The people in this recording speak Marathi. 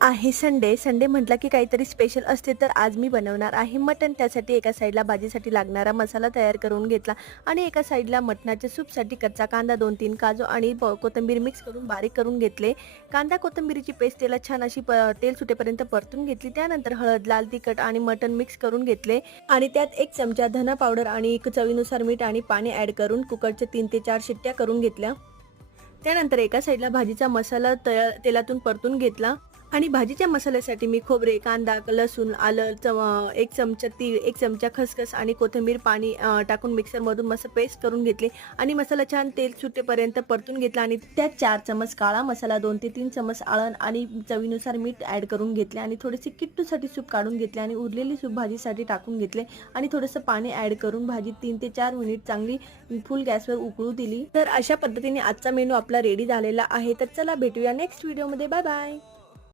आहे संडे म्हटलं की काहीतरी स्पेशल असते, तर आज मी बनवणार आहे मटण. त्यासाठी एका साईडला भाजीसाठी लागणारा मसाला तयार करून घेतला आणि एका साईडला मटणाच्या सूपसाठी कच्चा कांदा, 2-3 काजू आणि कोथिंबीर मिक्स करून बारीक करून घेतले. कांदा कोथिंबीरची पेस्ट तेलात छान अशी तेल सुटेपर्यंत परतून घेतली. त्यानंतर हळद, लाल तिखट आणि मटण मिक्स करून घेतले आणि त्यात 1 चमचा धना पावडर आणि चवीनुसार मीठ आणि पाणी ॲड करून कुकरच्या 3 ते 4 शिट्ट्या करून घेतल्या. त्यानंतर एका साईडला भाजीचा मसाला तेलातून परतून घेतला आणि भाजीच्या मसाल्यासाठी मी खोबरे, कांदा, लसूण, आलं, 1 चमचा तीळ, 1 चमचा खसखस आणि कोथिंबीर पाणी टाकून मिक्सरमधून मस्त पेस्ट करून घेतली आणि मसाला छान तेल सुटेपर्यंत परतून घेतला आणि त्यात 4 चमच काळा मसाला, 2 ते 3 चमच आळण आणि चवीनुसार मीठ ॲड करून घेतले आणि थोडेसे किट्टूसाठी सूप काढून घेतले आणि उरलेली सूप भाजीसाठी टाकून घेतले आणि थोडंसं पाणी ॲड करून भाजी 3 ते 4 मिनिट चांगली फुल गॅसवर उकळू दिली. तर अशा पद्धतीने आजचा मेनू आपला रेडी झालेला आहे. तर चला भेटूया नेक्स्ट व्हिडिओमध्ये. Bye bye.